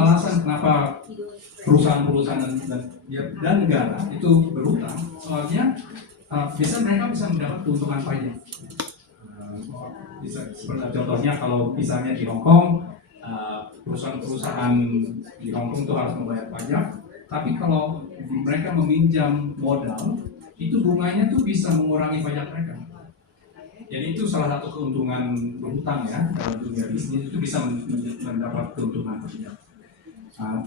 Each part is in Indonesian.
alasan kenapa perusahaan-perusahaan dan negara itu berhutang, soalnya biasanya mereka bisa mendapat keuntungan pajak. Bisa seperti contohnya kalau misalnya di Hong Kong, perusahaan-perusahaan di Hong Kong itu harus membayar pajak, tapi kalau mereka meminjam modal, itu bunganya tuh bisa mengurangi pajak mereka. Jadi itu salah satu keuntungan berhutang ya dalam dunia bisnis, itu bisa mendapat keuntungan pajak.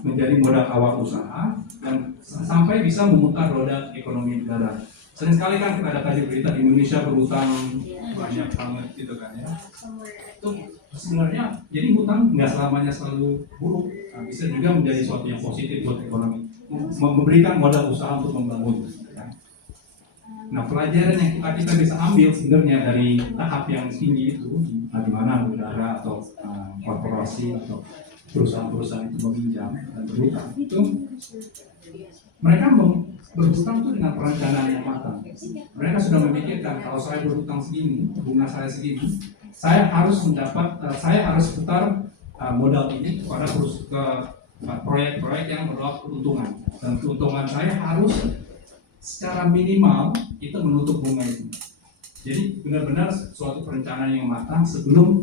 Menjadi modal awal usaha dan sampai bisa memutar roda ekonomi negara. Sering sekali kan kita ada tadi berita di Indonesia berhutang banyak banget gitu kan ya. Itu sebenarnya jadi hutang nggak selamanya selalu buruk, bisa juga menjadi sesuatu yang positif buat ekonomi, memberikan modal usaha untuk membangun. Ya. Nah, pelajaran yang kita bisa ambil sebenarnya dari tahap yang tinggi itu, di mana negara atau korporasi atau perusahaan-perusahaan itu meminjam dan berhutang, itu mereka berhutang itu dengan perencanaan yang matang. Mereka sudah memikirkan kalau saya berhutang segini, bunga saya segini, saya harus putar modal ini kepada proyek-proyek yang berlaku keuntungan, dan keuntungan saya harus secara minimal itu menutup bunga itu. Jadi benar-benar suatu perencanaan yang matang sebelum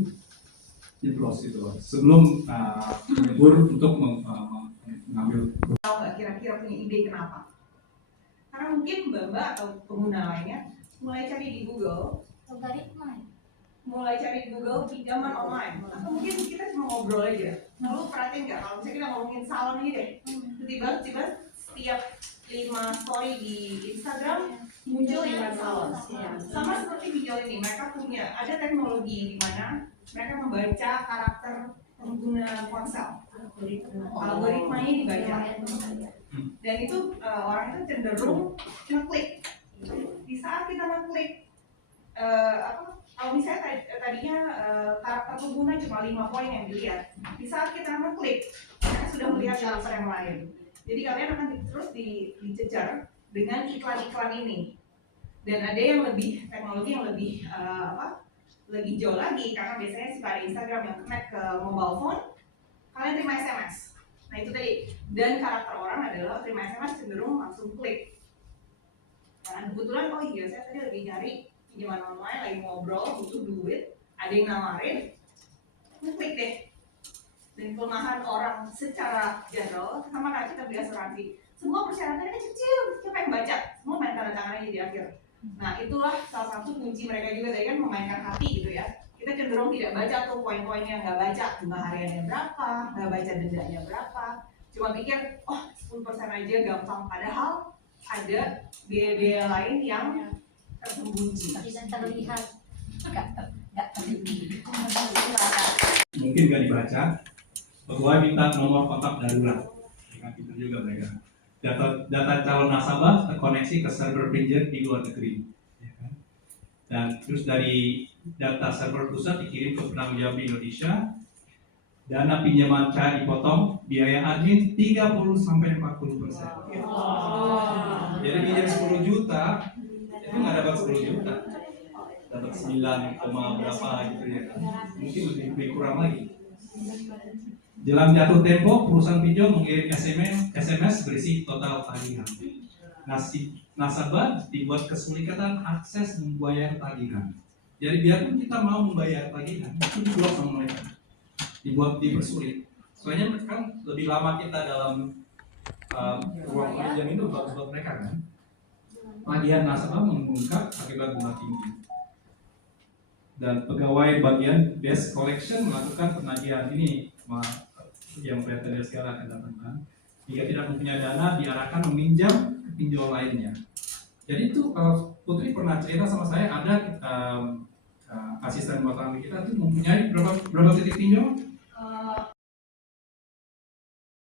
jeblos itu, sebelum menyebur untuk mengambil. Tahu nggak kira-kira punya ide kenapa? Karena mungkin Mbak atau pengguna lainnya mulai cari di Google, mulai cari di Google pinjaman online, atau mungkin kita cuma ngobrol aja. Lalu perhatiin nggak kalau misalnya kita ngomongin salon ini deh, tiba-tiba setiap 5 story di Instagram muncul iklan salon. Sama seperti video ini, mereka punya ada teknologi di mana mereka membaca karakter pengguna ponsel, algoritmanya dibaca, dan itu orang itu cenderung ngeklik. Di saat kita ngeklik, kalau misalnya tadinya karakter pengguna cuma 5 poin yang dilihat, di saat kita ngeklik, kita sudah melihat karakter yang lain. Jadi kalian akan terus dicecar dengan iklan-iklan ini. Dan ada yang lebih teknologi yang lebih lebih jauh lagi, karena biasanya suka ada Instagram yang connect ke mobile phone, kalian terima SMS. Nah itu tadi. Dan karakter orang adalah terima SMS cenderung langsung klik. Nah kebetulan iya saya tadi lagi nyari pinjaman online, lagi ngobrol butuh duit, ada yang nawarin, klik deh. Dan kelemahan orang secara general sama kayak kita beli asuransi, semua persyaratannya kecil, siapa yang baca? Semua main tanda tangan aja di akhir. Nah itulah salah satu kunci mereka juga tadi kan, memainkan hati gitu ya. Kita cenderung tidak baca tuh poin-poinnya, nggak baca bunga hariannya berapa, nggak baca dendanya berapa, cuma pikir 10% aja gampang, padahal ada biaya-biaya lain yang tersembunyi, tidak terlihat, nggak terlihat. Mungkin nggak dibaca, pegawai minta nomor kontak darurat, itu juga mereka. Data calon nasabah terkoneksi ke server pinjam di luar negeri, ya kan? Dan terus dari data server pusat dikirim ke penanggung jawab di Indonesia. Dana pinjaman cair dipotong, biaya admin 30-40%. Jadi pinjam 10 juta, itu nggak dapat 10 juta, dapat 9, berapa gitu ya kan? Mungkin lebih kurang lagi. Jelang jatuh tempo, perusahaan pinjam mengirim SMS berisi total tagihan. Nasabah dibuat kesulitan akses membayar tagihan. Jadi biarpun kita mau membayar tagihan, itu dibuat sama mereka, dipersulit. Soalnya kan lebih lama kita dalam ruang pinjam itu bagus buat mereka kan. Tagihan nasabah membengkak akibat bunga tinggi. Dan pegawai bagian desk collection melakukan penagihan ini yang kriteria segala akan datangkan. Jika tidak mempunyai dana, diarahkan meminjam ke pinjol lainnya. Jadi itu Putri pernah cerita sama saya, ada asisten rumah tangga kita itu mempunyai berapa titik pinjol?